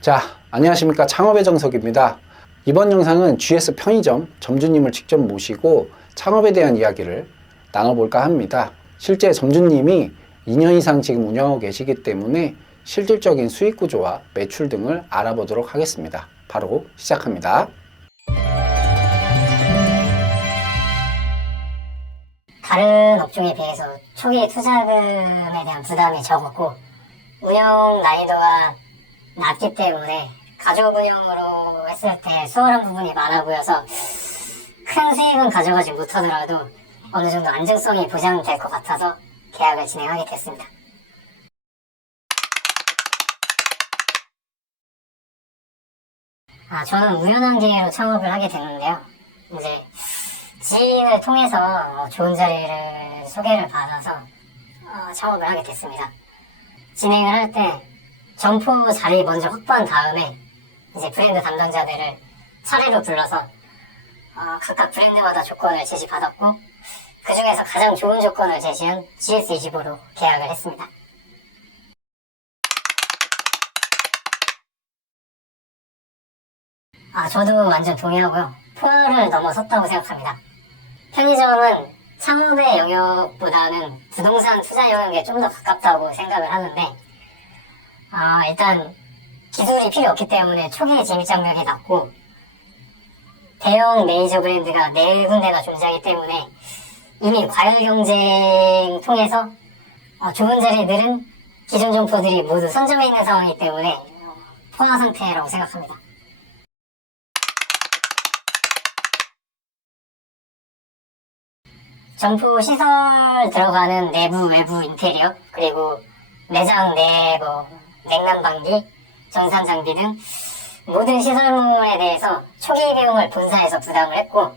자, 안녕하십니까. 창업의 정석입니다. 이번 영상은 GS 편의점 점주님을 직접 모시고 창업에 대한 이야기를 나눠볼까 합니다. 실제 점주님이 2년 이상 지금 운영하고 계시기 때문에 실질적인 수익 구조와 매출 등을 알아보도록 하겠습니다. 바로 시작합니다. 다른 업종에 비해서 초기 투자금에 대한 부담이 적었고 운영 난이도가 낮기 때문에 가족 운영으로 했을 때 수월한 부분이 많아 보여서 큰 수익은 가져가지 못하더라도 어느 정도 안정성이 보장될 것 같아서 계약을 진행하게 됐습니다. 아, 저는 우연한 기회로 창업을 하게 됐는데요. 이제 지인을 통해서 어, 좋은 자리를 소개를 받아서 어, 창업을 하게 됐습니다. 진행을 할때 점포 자리 먼저 확보한 다음에 이제 브랜드 담당자들을 차례로 불러서 어, 각각 브랜드마다 조건을 제시받았고 그 중에서 가장 좋은 조건을 제시한 GS25로 계약을 했습니다. 아, 저도 완전 동의하고요. 포화를 넘어섰다고 생각합니다. 편의점은 창업의 영역보다는 부동산 투자 영역에 좀 더 가깝다고 생각을 하는데, 아, 일단 기술이 필요 없기 때문에 초기 진입 장벽이 낮고, 대형 메이저 브랜드가 네 군데나 존재하기 때문에 이미 과열 경쟁 통해서 어, 좋은 자리들은 기존 점포들이 모두 선점해 있는 상황이기 때문에 포화 상태라고 생각합니다. 점포 시설 들어가는 내부 외부 인테리어 그리고 매장 내뭐 냉난 방기 정산 장비 등 모든 시설물에 대해서 초기 비용을 본사에서 부담을 했고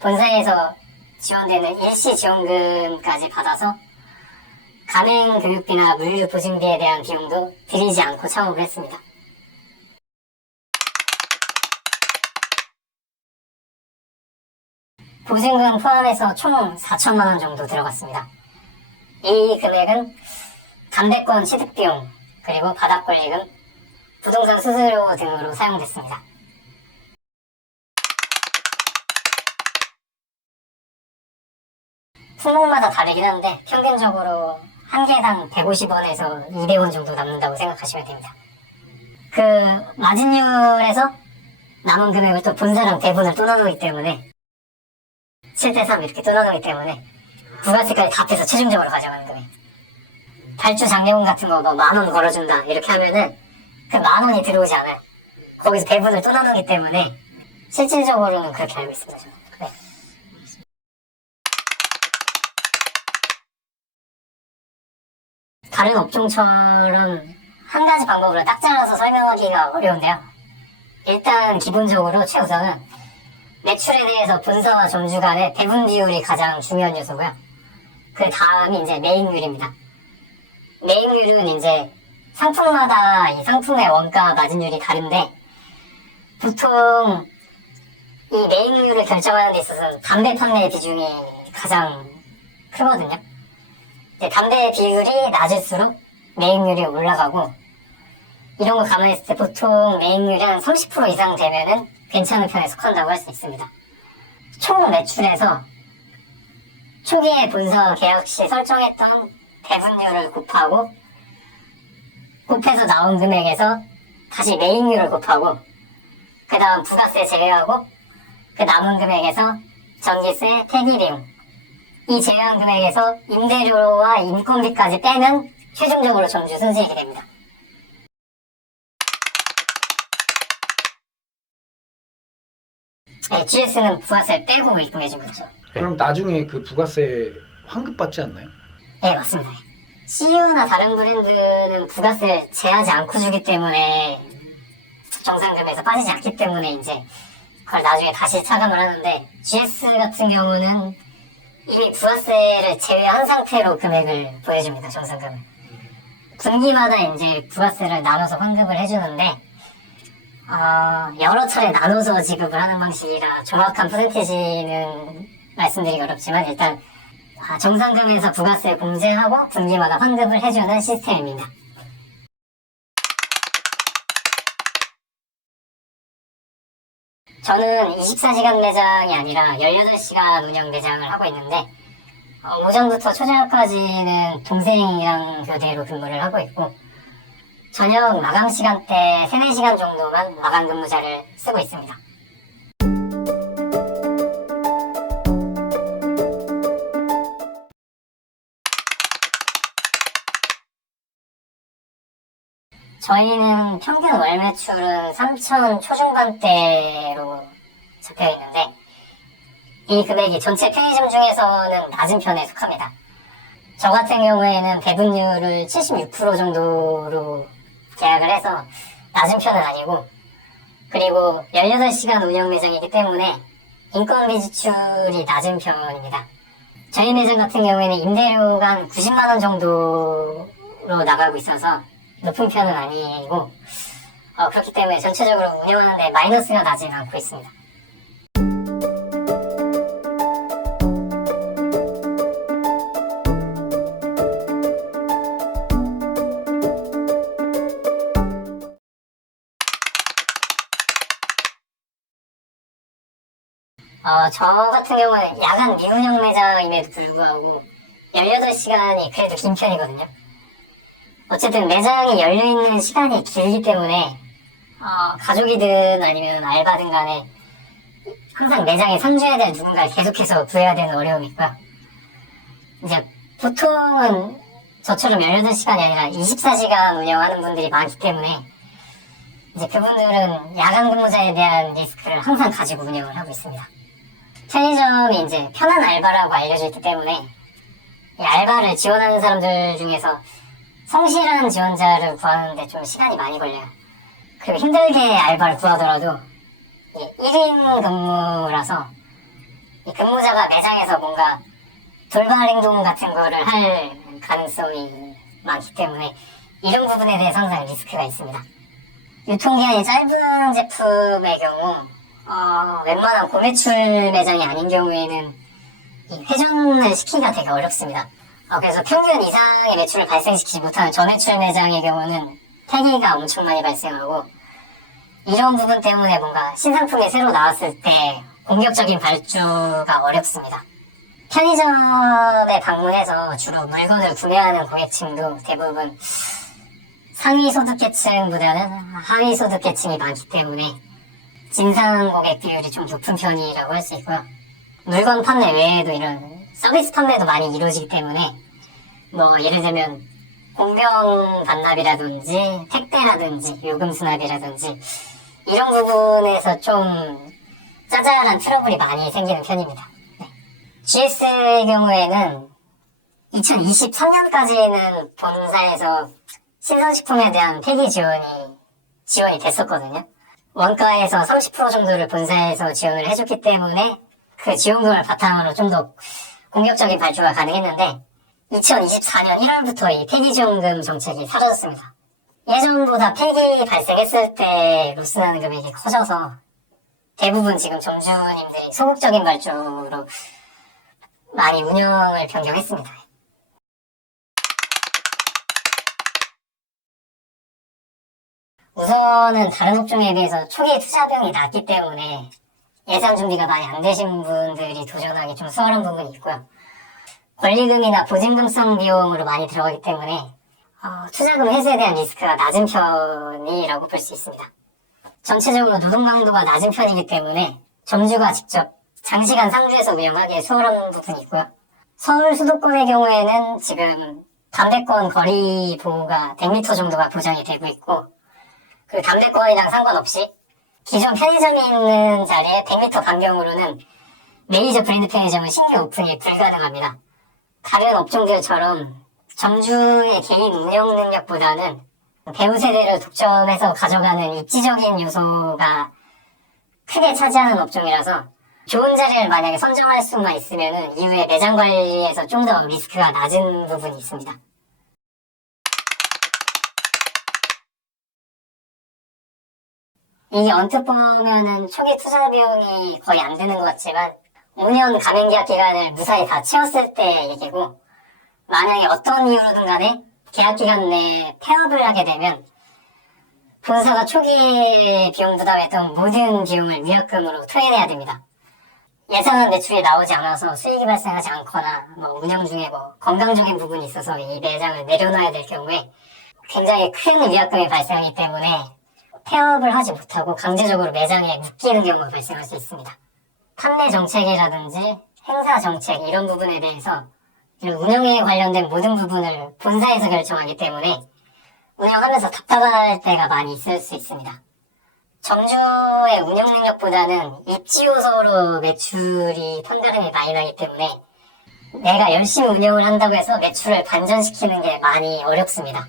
본사에서 지원되는 일시 지원금까지 받아서 가맹 교육비나 물류 보증비에 대한 비용도 들이지 않고 창업을 했습니다. 보증금 포함해서 총 4천만 원 정도 들어갔습니다. 이 금액은 담배권 취득 비용 그리고 바닥권리금, 부동산 수수료 등으로 사용됐습니다. 품목마다 다르긴 한데 평균적으로 한 개당 150원에서 200원 정도 남는다고 생각하시면 됩니다. 그 마진율에서 남은 금액을 또 본사랑 또 나누기 때문에 7대3 이렇게 또 나누기 때문에 부가세까지 다 합해서 최종적으로 가져가는 금액. 발주 장려금 같은 거 뭐 만 원 걸어준다 이렇게 하면은 그 만 원이 들어오지 않아요. 거기서 배분을 또 나누기 때문에 실질적으로는 그렇게 알고 있습니다. 저는. 네. 다른 업종처럼 한 가지 방법으로 딱 잘라서 설명하기가 어려운데요. 일단 기본적으로 최우선은 매출에 대해서 본사와 점주 간의 배분 비율이 가장 중요한 요소고요. 그 다음이 이제 매입률입니다. 매입률은 이제 상품마다 이 상품의 원가 마진율이 다른데 보통 이 매입률을 결정하는 데 있어서 담배 판매 비중이 가장 크거든요. 담배 비율이 낮을수록 매입률이 올라가고 이런 거 감안했을 때 보통 매입률이 한 30% 이상 되면은 괜찮은 편에 속한다고 할 수 있습니다. 총 매출에서 초기에 본사 계약 시 설정했던 배분율을 곱하고 곱해서 나온 금액에서 다시 매입률을 곱하고 그 다음 부가세 제외하고 그 남은 금액에서 전기세, 퇴기비용 이 제외한 금액에서 임대료와 인건비까지 빼면 최종적으로 점주 순수익이 됩니다. 네, GS는 부가세 빼고 입금해 준 거죠. 그럼 나중에 그 부가세 환급 받지 않나요? 네, 맞습니다. CU나 다른 브랜드는 부가세를 제하지 않고 주기 때문에 정상금에서 빠지지 않기 때문에 이제 그걸 나중에 다시 차감을 하는데 GS 같은 경우는 이미 부가세를 제외한 상태로 금액을 보여줍니다, 정상금을. 분기마다 이제 부가세를 나눠서 환급을 해주는데 어, 여러 차례 나눠서 지급을 하는 방식이라 정확한 퍼센테이지는 말씀드리기 어렵지만 일단 아, 어, 정상적에서 부가세 공제하고 분기마다 환급을 해주는 시스템입니다. 저는 24시간 매장이 아니라 18시간 운영 매장을 하고 있는데 어, 오전부터 초저녁까지는 동생이랑 교대로 근무를 하고 있고 저녁 마감 시간 때 3, 4시간 정도만 마감 근무자를 쓰고 있습니다. 저희는 평균 월 매출은 3천 초중반대로 잡혀 있는데 이 금액이 전체 편의점 중에서는 낮은 편에 속합니다. 저 같은 경우에는 배분율을 76% 정도로 계약을 해서 낮은 편은 아니고 그리고 18시간 운영 매장이기 때문에 인건비 지출이 낮은 편입니다. 저희 매장 같은 경우에는 임대료가 한 90만 원 정도로 나가고 있어서 높은 편은 아니고 어, 그렇기 때문에 전체적으로 운영하는데 마이너스가 나진 않고 있습니다. 어, 저 같은 경우는 야간 미운영 매장임에도 불구하고 18시간이 그래도 긴 편이거든요. 어쨌든 매장이 열려있는 시간이 길기 때문에 어, 가족이든 아니면 알바든 간에 항상 매장에 상주해야 될 누군가를 계속해서 구해야 되는 어려움이 있고요. 이제 보통은 저처럼 18시간이 아니라 24시간 운영하는 분들이 많기 때문에 이제 그분들은 야간 근무자에 대한 리스크를 항상 가지고 운영을 하고 있습니다. 편의점이 이제 편한 알바라고 알려져 있기 때문에 이 알바를 지원하는 사람들 중에서 성실한 지원자를 구하는데 좀 시간이 많이 걸려요. 그리고 힘들게 알바를 구하더라도 이 1인 근무라서 이 근무자가 매장에서 뭔가 돌발 행동 같은 거를 할 가능성이 많기 때문에 이런 부분에 대해서 항상 리스크가 있습니다. 유통기한이 짧은 제품의 경우 어, 웬만한 고매출 매장이 아닌 경우에는 이 회전을 시키기가 되게 어렵습니다. 어, 그래서 평균 이상의 매출을 발생시키지 못하는 저매출 매장의 경우는 폐기가 엄청 많이 발생하고 이런 부분 때문에 뭔가 신상품이 새로 나왔을 때 공격적인 발주가 어렵습니다. 편의점에 방문해서 주로 물건을 구매하는 고객층도 대부분 상위 소득계층보다는 하위 소득계층이 많기 때문에 진상 고객 비율이 좀 높은 편이라고 할 수 있고요. 물건 판매 외에도 이런 서비스 판매도 많이 이루어지기 때문에 뭐 예를 들면 공병 반납이라든지 택배라든지 요금 수납이라든지 이런 부분에서 좀 짜잘한 트러블이 많이 생기는 편입니다. 네. GS의 경우에는 2023년까지는 본사에서 신선식품에 대한 폐기 지원이 지원이 됐었거든요. 원가에서 30% 정도를 본사에서 지원을 해줬기 때문에 그 지원금을 바탕으로 좀 더 공격적인 발주가 가능했는데 2024년 1월부터 이 폐기지원금 정책이 사라졌습니다. 예전보다 폐기 발생했을 때 로스나는 금액이 커져서 대부분 지금 점주님들이 소극적인 발주로 많이 운영을 변경했습니다. 우선은 다른 업종에 비해서 초기 투자 비용이 낮기 때문에 예산 준비가 많이 안 되신 분들이 도전하기 좀 수월한 부분이 있고요. 권리금이나 보증금성 비용으로 많이 들어가기 때문에 어, 투자금 회수에 대한 리스크가 낮은 편이라고 볼 수 있습니다. 전체적으로 노동 강도가 낮은 편이기 때문에 점주가 직접 장시간 상주에서 운영하기에 수월한 부분이 있고요. 서울 수도권의 경우에는 지금 담배권 거리 보호가 100m 정도가 보장이 되고 있고 그 담배권이랑 상관없이 기존 편의점이 있는 자리에 100m 반경으로는 메이저 브랜드 편의점은 신규 오픈이 불가능합니다. 다른 업종들처럼 점주의 개인 운영 능력보다는 배우 세대를 독점해서 가져가는 입지적인 요소가 크게 차지하는 업종이라서 좋은 자리를 만약에 선정할 수만 있으면 이후에 매장 관리에서 좀 더 리스크가 낮은 부분이 있습니다. 이게 언뜻 보면은 초기 투자 비용이 거의 안 되는 것 같지만 5년 가맹 계약 기간을 무사히 다 채웠을 때 얘기고 만약에 어떤 이유로든 간에 계약 기간 내에 폐업을 하게 되면 본사가 초기에 비용 부담했던 모든 비용을 위약금으로 토해내야 됩니다. 예상한 매출이 나오지 않아서 수익이 발생하지 않거나 뭐 운영 중에 뭐 건강적인 부분이 있어서 이 매장을 내려놔야 될 경우에 굉장히 큰 위약금이 발생하기 때문에 폐업을 하지 못하고 강제적으로 매장에 묶이는 경우가 발생할 수 있습니다. 판매 정책이라든지 행사 정책 이런 부분에 대해서 운영에 관련된 모든 부분을 본사에서 결정하기 때문에 운영하면서 답답할 때가 많이 있을 수 있습니다. 점주의 운영 능력보다는 입지 요소로 매출이 판가름이 많이 나기 때문에 내가 열심히 운영을 한다고 해서 매출을 반전시키는 게 많이 어렵습니다.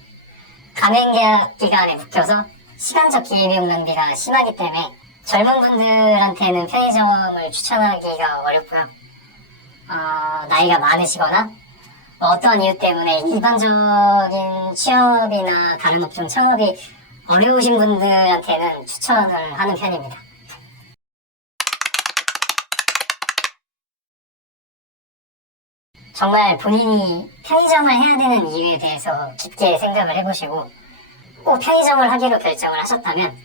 가맹 계약 기간에 묶여서 시간적 기회비용 낭비가 심하기 때문에 젊은 분들한테는 편의점을 추천하기가 어렵고요. 어, 나이가 많으시거나 뭐 어떠한 이유 때문에 일반적인 취업이나 다른 업종 창업이 어려우신 분들한테는 추천을 하는 편입니다. 정말 본인이 편의점을 해야 되는 이유에 대해서 깊게 생각을 해보시고 꼭 편의점을 하기로 결정을 하셨다면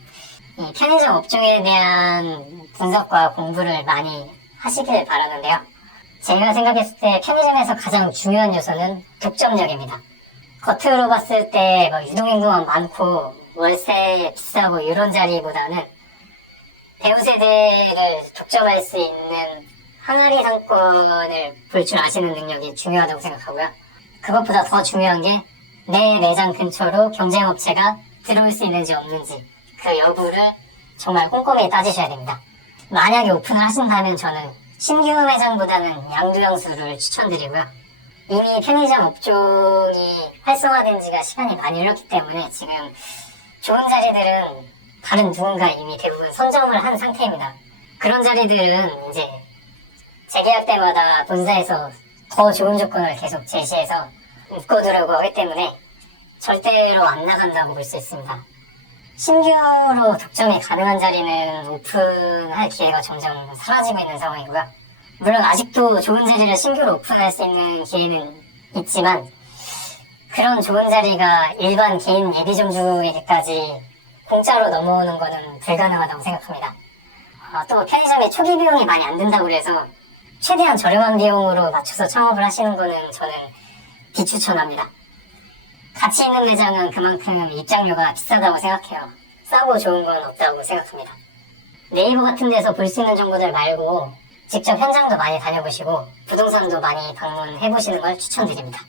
이 편의점 업종에 대한 분석과 공부를 많이 하시길 바라는데요. 제가 생각했을 때 편의점에서 가장 중요한 요소는 독점력입니다. 겉으로 봤을 때뭐 유동인구가 많고 월세 비싸고 이런 자리보다는 배우 세대를 독점할 수 있는 항아리 상권을 볼 줄 아시는 능력이 중요하다고 생각하고요. 그것보다 더 중요한 게 내 매장 근처로 경쟁업체가 들어올 수 있는지 없는지 그 여부를 정말 꼼꼼히 따지셔야 됩니다. 만약에 오픈을 하신다면 저는 신규 매장보다는 양도양수를 추천드리고요. 이미 편의점 업종이 활성화된 지가 시간이 많이 흘렀기 때문에 지금 좋은 자리들은 다른 누군가 이미 대부분 선점을 한 상태입니다. 그런 자리들은 이제 재계약 때마다 본사에서 더 좋은 조건을 계속 제시해서 묶어두려고 하기 때문에 절대로 안 나간다고 볼 수 있습니다. 신규로 독점이 가능한 자리는 오픈할 기회가 점점 사라지고 있는 상황이고요. 물론 아직도 좋은 자리를 신규로 오픈할 수 있는 기회는 있지만 그런 좋은 자리가 일반 개인 예비 점주에게까지 공짜로 넘어오는 것은 불가능하다고 생각합니다. 어, 또 편의점에 초기 비용이 많이 안 든다고 그래서 최대한 저렴한 비용으로 맞춰서 창업을 하시는 거는 저는 비추천합니다. 가치 있는 매장은 그만큼 입장료가 비싸다고 생각해요. 싸고 좋은 건 없다고 생각합니다. 네이버 같은 데서 볼 수 있는 정보들 말고 직접 현장도 많이 다녀보시고 부동산도 많이 방문해 보시는 걸 추천드립니다.